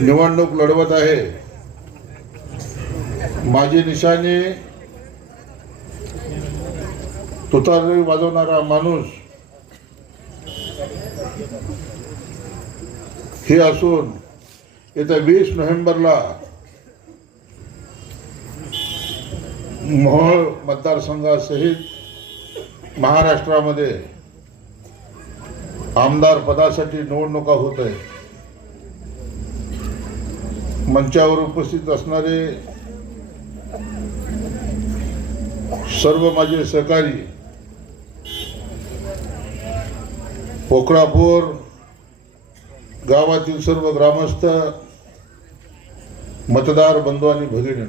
निवडणूक लढवत आहे. माझी निशाणी तुतारी वाजवणारा माणूस हे असून येत्या वीस नोव्हेंबरला मोहोळ मतदारसंघासहित महाराष्ट्रामध्ये आमदार पदासाठी निवडणुका होत आहे मंचावर उपस्थित असणारे सर्व माझे सहकारी पोखरापूर गावातील सर्व ग्रामस्थ मतदार बंधू आणि भगिनी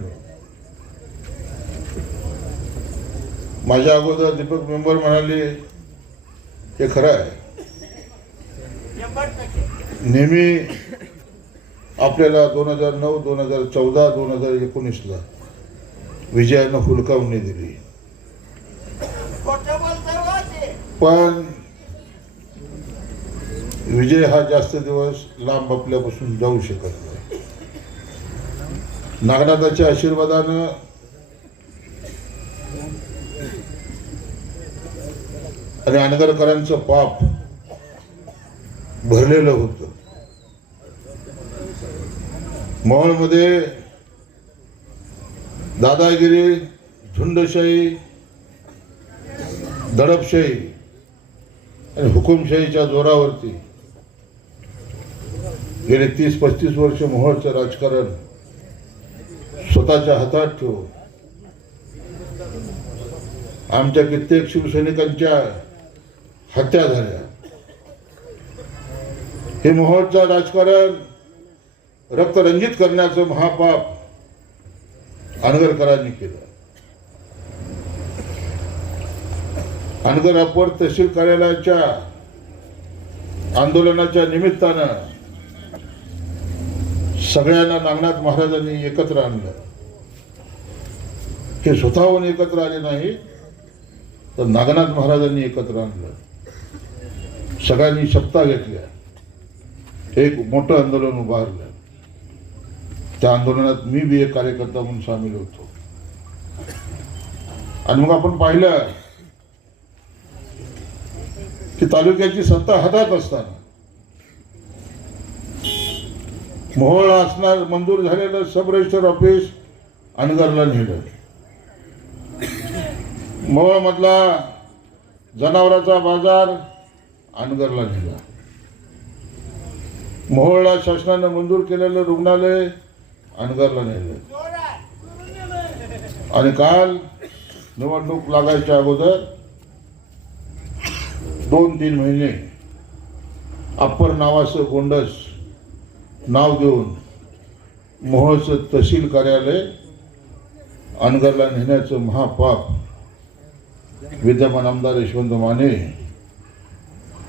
माझ्या अगोदर दीपक मेंबर म्हणाले हे खरं आहे. नेहमी आपल्याला दोन हजार नऊ दोन हजार चौदा दोन हजार एकोणीसला विजयानं हुलकावणी दिली. पण विजय हा जास्त दिवस लांब आपल्यापासून जाऊ शकत नाही. नागनाथाच्या आशीर्वादानं आणि अनगरकरांचं पाप भरलेलं होतं. मोहोळमध्ये दादागिरी झुंडशाही दडपशाही आणि हुकुमशाहीच्या जोरावरती गेले तीस पस्तीस वर्ष मोहोळचं राजकारण स्वतःच्या हातात ठेवून आमच्या कित्येक शिवसैनिकांच्या हत्या झाल्या. हे मोहोळचं राजकारण रक्तरंजित करण्याचं महापाप अनगरकरांनी केलं. अनगर अपर तहसील कार्यालयाच्या आंदोलनाच्या निमित्तानं सगळ्यांना नागनाथ महाराजांनी एकत्र आणलं. हे स्वतःहून एकत्र आले नाही तर नागनाथ महाराजांनी एकत्र आणलं. सगळ्यांनी सत्ता घेतल्या. एक मोठं आंदोलन उभारलं. त्या आंदोलनात मी बी एक कार्यकर्ता म्हणून सामील होतो. आणि मग आपण पाहिलं की तालुक्याची सत्ता हातात असताना मोहोळ असणार मंजूर झालेलं सब रजिस्टर ऑफिस अनगरला नेलं. मोहोळ मधला जनावरांचा बाजार अनगरला नेला. मोहोळला शासनानं मंजूर केलेलं रुग्णालय अनगरला नेलं. आणि काल निवडणूक लागायच्या अगोदर दोन तीन महिने अप्पर नावाचं गोंडस नाव देऊन मोहळचं तहसील कार्यालय अनगरला नेण्याचं महापाप विद्यमान आमदार यशवंत माने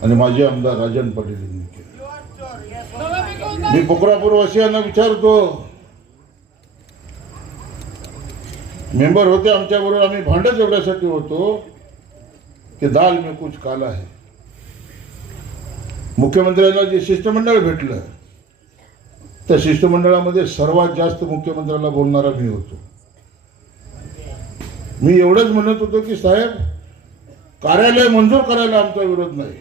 आणि माजी आमदार राजन पाटील यांनी केलं. मी पोखरापूरवासियांना विचारतो मेंबर होते आमच्याबरोबर आम्ही भांडच एवढ्यासाठी होतो. की दाल मी कुछ काला आहे मुख्यमंत्र्यांना जे शिष्टमंडळ भेटलं त्या शिष्टमंडळामध्ये सर्वात जास्त मुख्यमंत्र्याला बोलणारा मी होतो. मी एवढंच म्हणत होतो की साहेब कार्यालय मंजूर करायला आमचा विरोध नाही.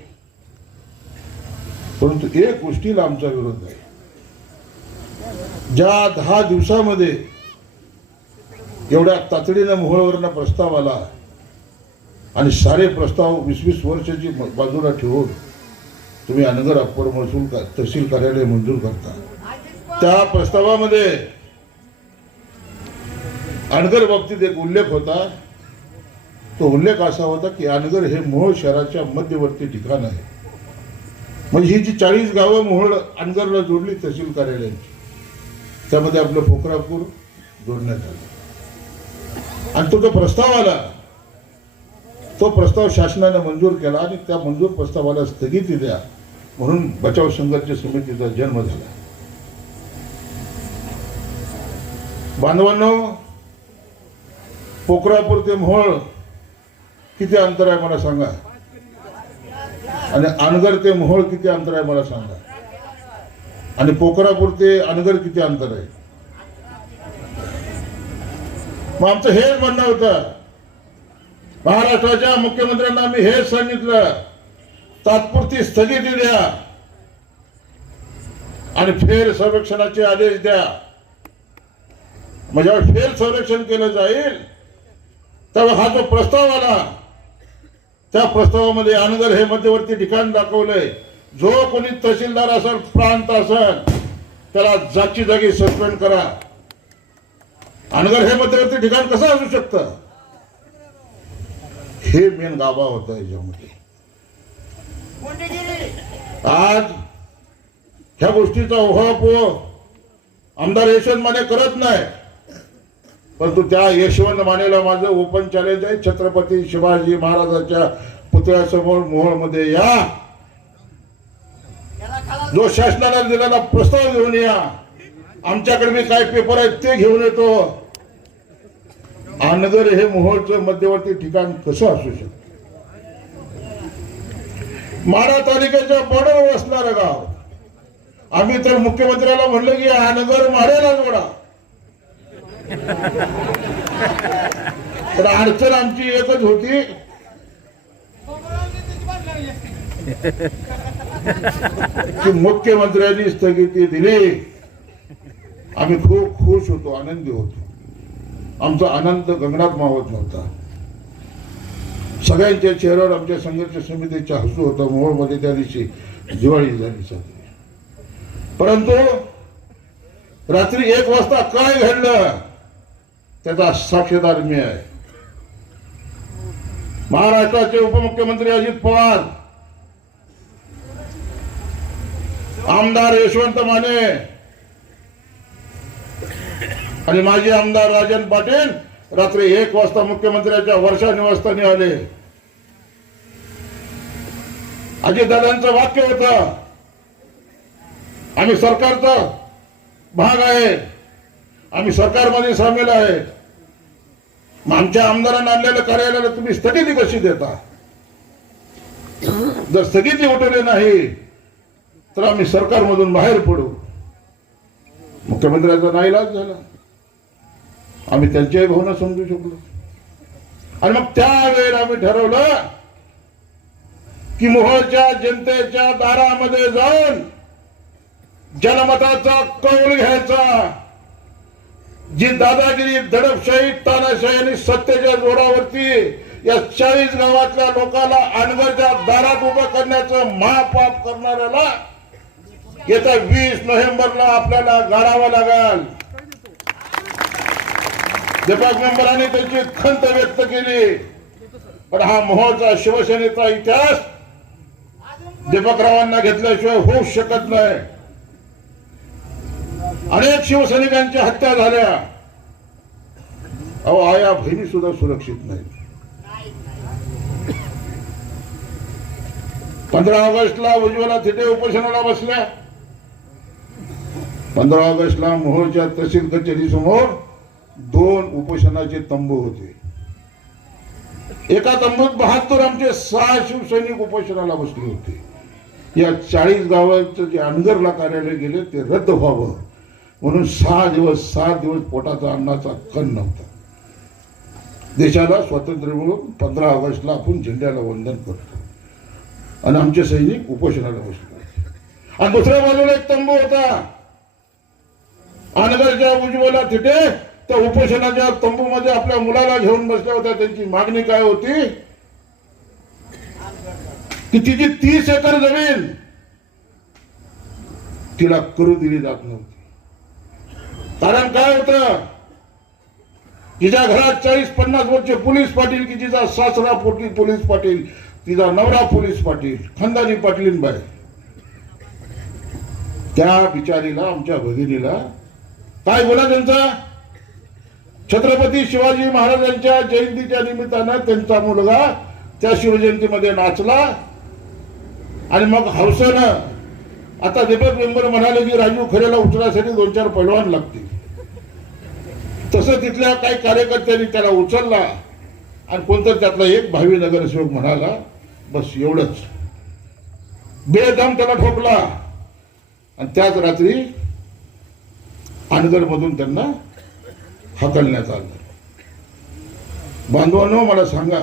परंतु एक गोष्टीला आमचा विरोध नाही. ज्या दहा दिवसामध्ये एवढ्या तातडीनं मोहळवरनं प्रस्ताव आला. आणि सारे प्रस्ताव वीस वीस वर्षाची बाजूला ठेवून तुम्ही अनगर अप्पर महसूल का तहसील कार्यालय मंजूर करता. त्या प्रस्तावामध्ये अनगर बाबतीत एक उल्लेख होता. तो उल्लेख असा होता की अनगर हे मोहोळ शहराच्या मध्यवर्ती ठिकाण आहे. म्हणजे ही जी चाळीस गावं मोहोळ अनगरला जोडली तहसील कार्यालयांची. त्यामध्ये आपलं पोखरापूर जोडण्यात आलं. आणि तो जो प्रस्ताव आला तो प्रस्ताव शासनाने मंजूर केला आणि त्या मंजूर प्रस्तावाला स्थगिती द्या म्हणून बचाव संघर्ष समितीचा जन्म झाला. बांधवांनो पोखरापूर ते मोहोळ किती अंतर आहे मला सांगा? आणि अनगर ते मोहोळ किती अंतर आहे मला सांगा? आणि पोखरापूर ते अनगर किती अंतर आहे? मग आमचं हेच म्हणणं होतं. महाराष्ट्राच्या मुख्यमंत्र्यांना मी हेच सांगितलं. तात्पुरती स्थगिती द्या. आणि फेर सर्वेक्षणाचे आदेश द्या. म्हणजे फेर सर्वेक्षण केलं जाईल तेव्हा हा जो प्रस्ताव आला त्या प्रस्तावामध्ये अनगर हे मध्यवर्ती ठिकाण दाखवलंय. जो कोणी तहसीलदार असेल प्रांत असेल त्याला जागची जागी सस्पेंड करा. अनगर हे मध्यवर्ती ठिकाण कसं असू शकतं? हे मेन गाभा होता याच्यामध्ये. आज ह्या गोष्टीचा ओहापोह आमदार यशवंत माने करत नाही. परंतु त्या यशवंत मानेला माझं ओपन चॅलेंज आहे. छत्रपती शिवाजी महाराजाच्या पुतळ्यासमोर मोहोळमध्ये या. जो शासनाला दिलेला प्रस्ताव घेऊन या. आमच्याकडे मी काय पेपर आहेत ते घेऊन येतो. अनगर हे मोहोळचं मध्यवर्ती ठिकाण कसं असू शकत? माडा तालुक्याच्या बॉर्डरवर असणारं गाव. आम्ही तर मुख्यमंत्र्याला म्हणलं की हा नगर जोडा. तर अडचण आमची एकच होती. की मुख्यमंत्र्यांनी स्थगिती दिली. आम्ही खूप खुश होतो आनंदी होतो. आमचा आनंद गगनात मावत नव्हता. सगळ्यांच्या चेहऱ्यावर आमच्या संघर्ष समितीच्या हसू होता मोहोळमध्ये त्या दिवशी दिवाळी झाली साजरी. परंतु रात्री एक वाजता काय घडलं? त्याचा साक्षीदार मी आहे. महाराष्ट्राचे उपमुख्यमंत्री अजित पवार आमदार यशवंत माने आणि माजी आमदार राजन पाटील रात्री एक वाजता मुख्यमंत्र्यांच्या वर्षा निवासस्थानी आले. अजितदादांचं वाक्य होतं आम्ही सरकारचा भाग आहे. आम्ही सरकारमध्ये सामील आहे. मग आमच्या आमदारांना आणलेल्या कार्यालयाला तुम्ही स्थगिती कशी देता? जर स्थगिती उठवली नाही तर आम्ही सरकारमधून बाहेर पडू. मुख्यमंत्र्यांचा नाईलाज झाला. आम्ही त्यांच्याही भावना समजू शकलो. आणि मग त्यावेळेला आम्ही ठरवलं की मोहोळच्या जनतेच्या दारामध्ये जाऊन जनमताचा कौल घ्यायचा. जी दादागिरी दडपशाही तानाशाही आणि सत्तेच्या जोरावरती या चाळीस गावातल्या लोकांना अनगरच्या दारात उभं करण्याचं महापाप करणाऱ्याला येत्या वीस नोव्हेंबरला आपल्याला गाडावं लागेल. दीपक मेंबरांनी त्याची खंत व्यक्त केली. पण हा मोहचा शिवसेनेचा इतिहास दीपकरावांना घेतल्याशिवाय होऊ शकत नाही. अनेक शिवसैनिकांच्या हत्या झाल्या. अहो आया बहिणी सुद्धा सुरक्षित नाही पंधरा ऑगस्टला उज्ज्वला थिटे उपोषणाला बसल्या. पंधरा ऑगस्टला मोहोळच्या तहसील कचेरी समोर दोन उपोषणाचे तंबू होते. एका तंबूत बहात्तर आमचे सहा शिवसैनिक उपोषणाला बसले होते. या चाळीस गावाचं जे अनगरला कार्यालय गेले ते रद्द व्हावं. म्हणून सहा दिवस सात दिवस पोटाचा अन्नाचा कण नव्हता. देशाला स्वातंत्र्य मिळून पंधरा ऑगस्टला आपण झेंड्याला वंदन करतो. आणि आमचे सैनिक उपोषणाला बसले आणि दुसऱ्या बाजूला एक तंबू होता. अनगरच्या उज्ज्वला तिथे त्या उपोषणाच्या तंबूमध्ये आपल्या मुलाला घेऊन बसल्या होत्या त्यांची मागणी काय होती? की तिची तीस एकर जमीन तिला करू दिली जात नव्हती. कारण काय होत? तिच्या घरात चाळीस पन्नास वर्ष पोलीस पाटील की तिचा सासरा पोटी पोलीस पाटील तिचा नवरा पोलीस पाटील खंदाजी पाटीलीन बाय त्या बिचारीला आमच्या भगिनीला काय बोला त्यांचा? छत्रपती शिवाजी महाराजांच्या जयंतीच्या निमित्तानं त्यांचा मुलगा त्या शिवजयंतीमध्ये नाचला. आणि मग हौसेनं आता दीपक मेंबर म्हणाले की राजू खरेला उचलण्यासाठी दोन चार पैलवान लागतील. तसं तिथल्या काही कार्यकर्त्यांनी त्याला उचलला आणि कोणतर त्यातला एक भावी नगरसेवक म्हणाला बस एवढंच. बेदम त्याला ठोकला. आणि आणि त्याच रात्री अनगरमधून त्यांना हकलण्यात आलं बांधवांनो मला सांगा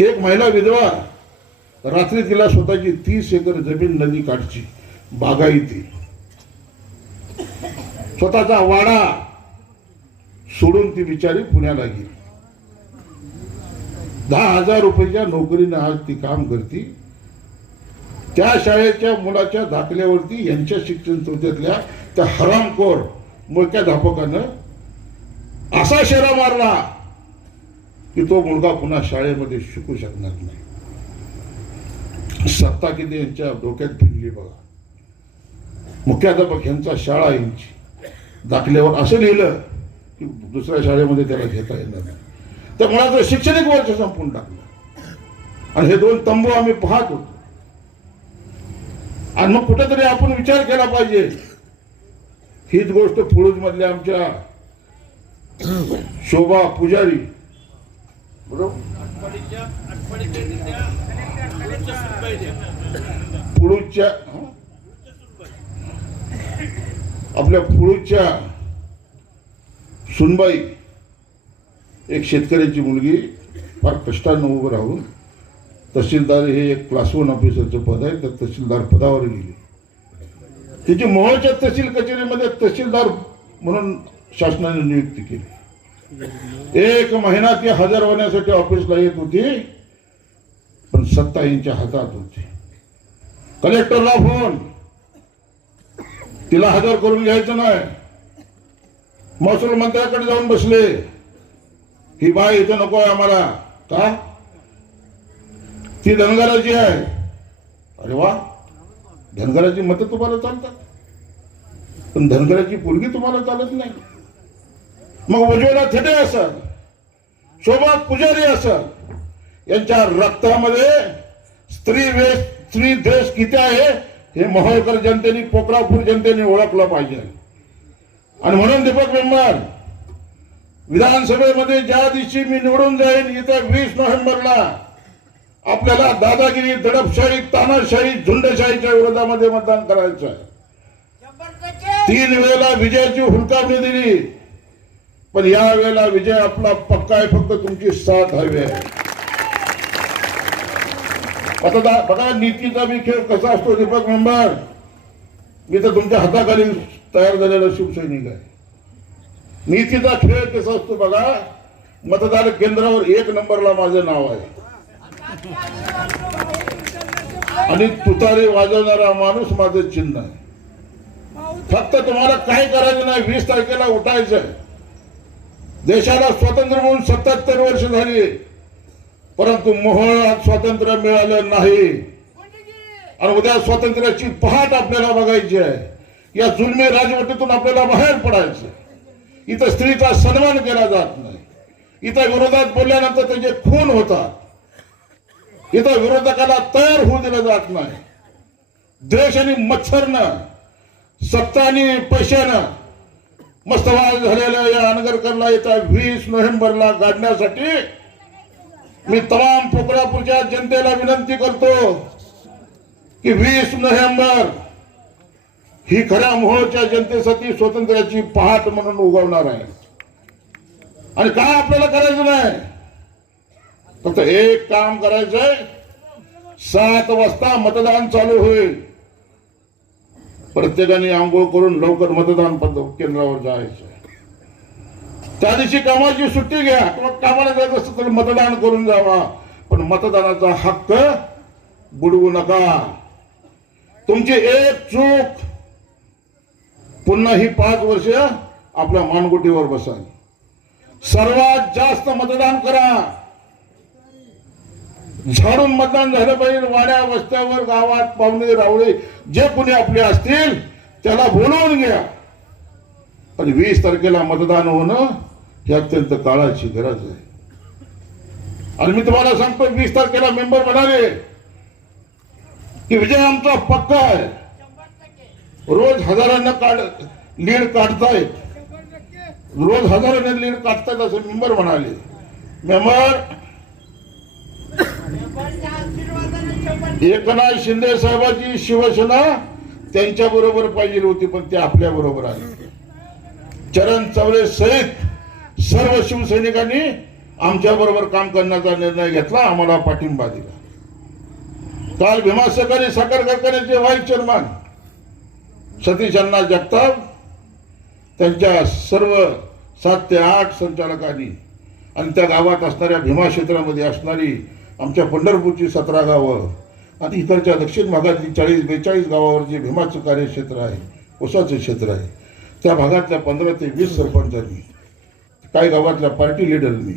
एक महिला विधवा रात्री तिला स्वतःची तीस एकर जमीन नदी काठची बागायती. स्वतःचा वाडा सोडून ती बिचारी पुण्याला गेली. दहा हजार रुपयाच्या नोकरीने आज ती काम करते. त्या शाळेच्या मुलाच्या दाखल्यावरती यांच्या शिक्षण संस्थेतल्या त्या हरामखोर मुळक्या धापकानं असा शेरा मारला की तो मुलगा पुन्हा शाळेमध्ये शिकू शकणार नाही. सत्ता किती यांच्या डोक्यात भिनली बघा. मुख्याध्यापक यांचा शाळा यांची. दाखल्यावर असं लिहिलं की दुसऱ्या शाळेमध्ये त्याला घेता येणार नाही. त्या मुलाचं शैक्षणिक वर्ष संपून टाकलं. आणि हे दोन तंबू आम्ही पाहत होतो. आणि मग कुठेतरी आपण विचार केला पाहिजे. हीच गोष्ट पुळूज मधल्या आमच्या शोभा पुजारी. बरोबर पुळूजच्या आपल्या पुळूजच्या सुनबाई एक शेतकऱ्याची मुलगी फार कष्टानं उभं राहून तहसीलदार हे एक क्लास वन ऑफिसरचं पद आहे तर तहसीलदार पदावर गेली. तिची मोहोळच्या तहसील कचेरीमध्ये तहसीलदार म्हणून शासनाने नियुक्ती केली. एक महिना ती हजर होण्यासाठी ऑफिसला येत होती पण सत्ता यांच्या हातात होती. कलेक्टरला फोन तिला हजर करून घ्यायचं नाही. महसूल मंत्र्याकडे जाऊन बसले. ही बाई इथं नको आहे आम्हाला. का? ती धनगराची आहे. अरे वा. धनगराची मतं तुम्हाला चालतात. पण धनगराची पोरगी तुम्हाला चालत नाही. मग उज्ज्वला थेटे असं शोभा पुजारी असं यांच्या रक्तामध्ये स्त्री वेश स्त्री देश किती आहे हे महोळकर जनतेने पोकरापूर जनतेने ओळखलं पाहिजे. आणि म्हणून दीपक मेंबर विधानसभेमध्ये ज्या दिवशी मी निवडून जाईन इथं वीस नोव्हेंबरला आपल्याला दादागिरी दडपशाही तानाशाही झुंडशाहीच्या विरोधामध्ये मतदान करायचं आहे. तीन वेळेला विजयाची हुलकावणी दिली. पण या वेळेला विजय आपला पक्का आहे फक्त तुमची साथ हवी आहे. आता बघा नीतीचा मी खेळ कसा असतो दीपक मेंबर? मी तर तुमच्या हाताखाली तयार झालेला शिवसैनिक आहे. नीतीचा खेळ कसा असतो बघा? मतदार केंद्रावर एक नंबरला माझं नाव आहे. आणि तुतारी वाजवणारा माणूस माझं चिन्ह आहे. फक्त तुम्हाला काय करायचं नाही वीस तारखेला उठायचं आहे. देशाला स्वातंत्र्य म्हणून सत्याहत्तर वर्ष झाली परंतु मोहळात स्वातंत्र्य मिळालं नाही. आणि उद्या स्वातंत्र्याची पहाट आपल्याला बघायची आहे. या जुलमी राजवटीतून आपल्याला बाहेर पडायचं इथं स्त्रीचा सन्मान केला जात नाही. इथं विरोधात बोलल्यानंतर त्याचे खून होतात. इथं विरोधकाला तयार होऊ दिलं जात नाही. देश आणि मच्छरनं सत्ता आणि पैशानं मस्त झालेल्या या अनगरकरला येत्या वीस नोव्हेंबरला गाडण्यासाठी. मी तमाम पोकळापूरच्या जनतेला विनंती करतो की वीस नोव्हेंबर ही खऱ्या मोहोळच्या जनतेसाठी स्वातंत्र्याची पहाट म्हणून उगवणार आहे. आणि काय आपल्याला करायचं नाही? फक्त एक काम करायचंय. सात वाजता मतदान चालू होईल. प्रत्येकाने आंघोळ करून लवकर मतदान पद- केंद्रावर जायचं त्या दिवशी कामाची सुट्टी घ्या. किंवा कामाला जायचं असेल तर मतदान करून जावा. पण मतदानाचा हक्क बुडवू नका. तुमची एक चूक पुन्हा ही पाच वर्ष आपल्या मानगुटीवर बसाल सर्वात जास्त मतदान करा. झाडून मतदान झालं पाहिजे. वाड्या वस्त्यावर गावात पाहुणे रावळे जे कोणी आपले असतील त्याला बोलवून घ्या. पण वीस तारखेला मतदान होणं ही अत्यंत काळाची गरज आहे. आणि मी तुम्हाला सांगतो वीस तारखेला मेंबर म्हणाले की विजय आमचा पक्का आहे. रोज हजारांना काढ लीड काढतायत. रोज हजारांना लीड काढतायत असं मेंबर म्हणाले. मेंबर एकनाथ शिंदे साहेबांची शिवसेना त्यांच्या बरोबर पाहिजे होती पण ते आपल्या बरोबर आले. चरण चवरे सहित सर्व शिवसैनिकांनी आमच्या बरोबर काम करण्याचा निर्णय घेतला आम्हाला पाठिंबा दिला. काल भीमा सहकारी साखर कारखान्याचे व्हाईस चेअरमन सतीश अण्णा जगताप त्यांच्या सर्व सात ते आठ संचालकांनी आणि त्या गावात असणाऱ्या भीमा क्षेत्रामध्ये असणारी आमच्या पंढरपूरची सतरा गावं आणि इकडच्या दक्षिण भागातली चाळीस बेचाळीस गावावर जे भीमाचं कार्यक्षेत्र आहे ऊसाचं क्षेत्र आहे त्या भागातल्या पंधरा ते वीस सरपंचांनी काही गावातल्या पार्टी लिडरनी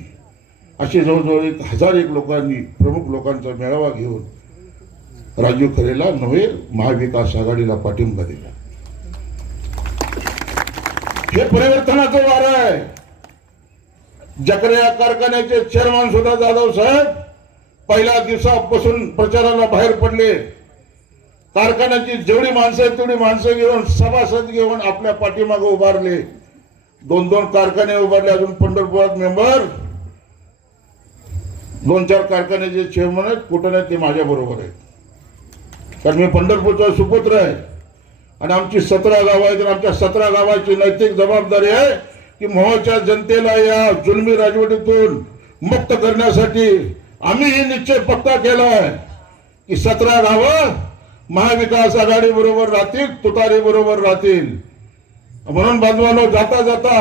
असे जवळजवळ एक हजार एक लोकांनी प्रमुख लोकांचा मेळावा घेऊन राजू खरेला नव्हे महाविकास आघाडीला पाठिंबा दिला. हे परिवर्तनाचं वार आहे. जकरे या कारखान्याचे चेअरमॅन सुद्धा जाधव साहेब पहिल्या दिवसापासून प्रचाराला बाहेर पडले. कारखान्याची जेवढी माणसं आहेत तेवढी माणसं घेऊन सभासद घेऊन आपल्या पाठीमागे उभारले. दोन दोन कारखाने उभारले अजून पंढरपुरात मेंबर. दोन चार कारखान्याचे चेअरमन आहेत कुठं नाही ते माझ्या बरोबर आहेत. कारण मी पंढरपूरचा सुपुत्र आहे. आणि आमची सतरा गावं आहेत आणि आमच्या सतरा गावाची नैतिक जबाबदारी आहे की मोहच्या जनतेला या जुलमी राजवटीतून मुक्त करण्यासाठी आम्ही हे निश्चय पक्का केलाय की सतरा गावं महाविकास आघाडी बरोबर राहतील तुतारी बरोबर राहतील. म्हणून बांधवांनो जाता जाता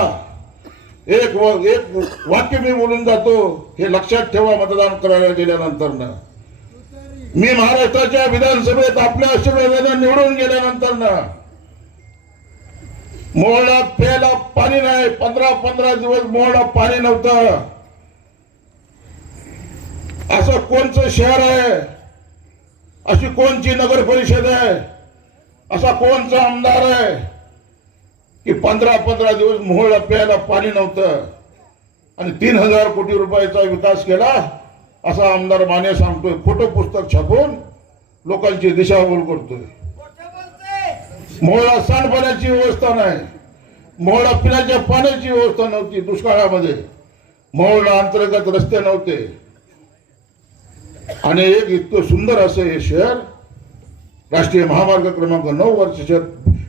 एक एक वाक्य मी बोलून जातो हे लक्षात ठेवा मतदान करायला गेल्यानंतर ना मी महाराष्ट्राच्या विधानसभेत आपल्या आशीर्वादाने निवडून गेल्यानंतर ना मोहळा प्यायला पाणी नाही पंधरा पंधरा दिवस मोहळा पाणी नव्हतं. असं कोणचं शहर आहे? अशी कोणची नगर परिषद आहे? असा कोणचा आमदार आहे? की पंधरा पंधरा दिवस मोहळा प्यायला पाणी नव्हतं. आणि तीन हजार कोटी रुपयाचा विकास केला असा आमदार माने सांगतोय. खोटं पुस्तक छापून लोकांची दिशाभूल करतोय. मोहळा सांडपाण्याची व्यवस्था नाही. मोहळा पिण्याच्या पाण्याची व्यवस्था नव्हती दुष्काळामध्ये. मोहळा अंतर्गत रस्ते नव्हते. आणि एक इतकं सुंदर असं हे शहर राष्ट्रीय महामार्ग क्रमांक नऊ वर्षाच्या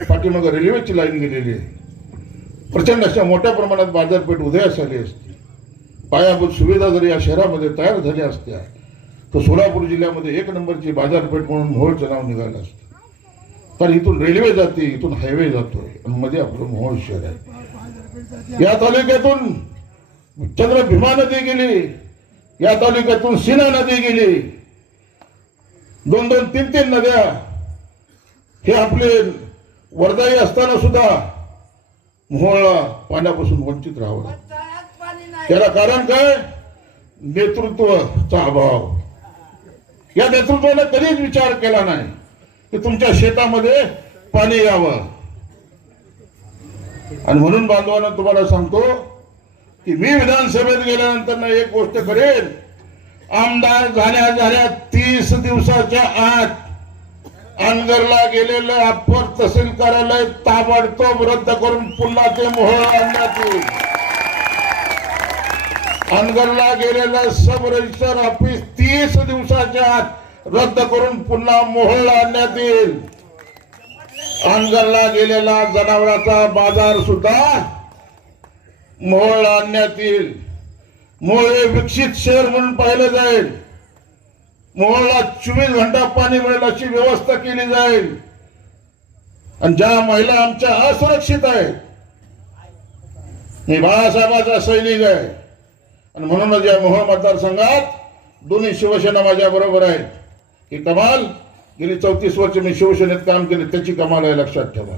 पाठीमागे रेल्वेची लाईन गेलेली आहे. प्रचंड अशा मोठ्या प्रमाणात बाजारपेठ उदयास आली असती. पायाभूत सुविधा जर या शहरामध्ये तयार झाल्या असत्या तर सोलापूर जिल्ह्यामध्ये एक नंबरची बाजारपेठ म्हणून मोहोळचं नाव निघालं असतं. कारण इथून रेल्वे जाते इथून हायवे जातोय आणि मध्ये आपलं मोहोळ शहर आहे. या तालुक्यातून चंद्र भीमा नदी गेली. या तालुक्यातून सिना नदी गेली. दोन दोन तीन तीन नद्या. हे आपले वर्धाई असताना सुद्धा मोहळा पाण्यापासून वंचित राहावं. त्याला कारण काय? नेतृत्वचा अभाव. या नेतृत्वाने कधीच विचार केला नाही की तुमच्या शेतामध्ये पाणी यावं. आणि म्हणून बांधवांना तुम्हाला सांगतो की मी विधानसभेत गेल्यानंतर ना एक गोष्ट करेन. आमदार झाल्या झाल्या तीस दिवसाच्या आत अनगरला गेलेलं अप्पर तहसील कार्यालय ताबडतोब रद्द करून पुन्हा ते मोहळ आणण्यात येईल अनगरला गेलेलं सब रजिस्टर ऑफिस तीस दिवसाच्या आत रद्द करून पुन्हा मोहळ आणण्यात येईल अनगरला गेलेला जनावरांचा बाजार सुद्धा मोहळ आणण्यात येईल मोहळ हे विकसित शहर म्हणून पाहिलं जाईल. मोहळला चोवीस घंटा पाणी मिळेल अशी व्यवस्था केली जाईल. आणि ज्या महिला आमच्या असुरक्षित आहेत मी बाळासाहेबाचा सैनिक आहे. आणि म्हणूनच या मोहोळ मतदारसंघात दोन्ही शिवसेना माझ्या बरोबर आहेत. ही कमाल. गेली चौतीस वर्ष मी शिवसेनेत काम केले त्याची कमाल आहे लक्षात ठेवा.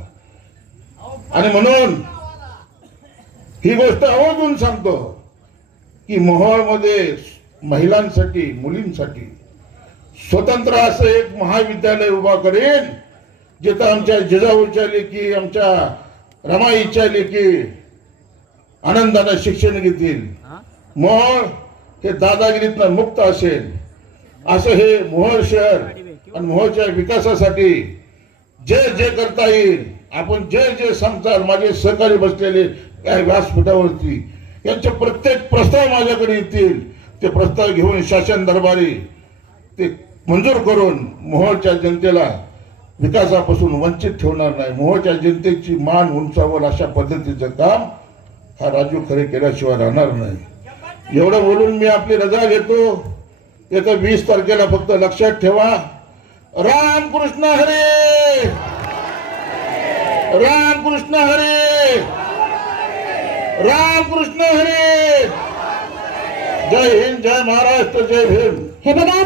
आणि म्हणून ही गोष्ट आवर्जून सांगतो की मोहोळमध्ये महिलांसाठी मुलींसाठी स्वतंत्र असं एक महाविद्यालय उभा करेन जिथं आमच्या जिजाऊच्या लेखी आमच्या रमाईच्या लेखी आनंदानं शिक्षण घेतील. मोहोळ हे दादागिरीतनं मुक्त असेल. असं हे मोहोळ शहर आणि मोहोळच्या विकासासाठी जे जे करता येईल. आपण जे जे सांगताल माझे सहकारी बसलेले या व्यासपीठावरती. यांचे प्रत्येक प्रस्ताव माझ्याकडे येतील. ते प्रस्ताव घेऊन शासन दरबारी ते मंजूर करून मोहोळच्या जनतेला विकासापासून वंचित ठेवणार नाही. मोहोळच्या जनतेची मान उंचावल अशा पद्धतीचं काम हा राजू खरे केल्याशिवाय राहणार नाही. एवढं बोलून मी आपली रजा घेतो. येत्या वीस तारखेला फक्त लक्षात ठेवा. रामकृष्ण हरे! रामकृष्ण हरे! रामकृष्ण हरे! जय हिंद जय महाराष्ट्र जय भीम! हे बघा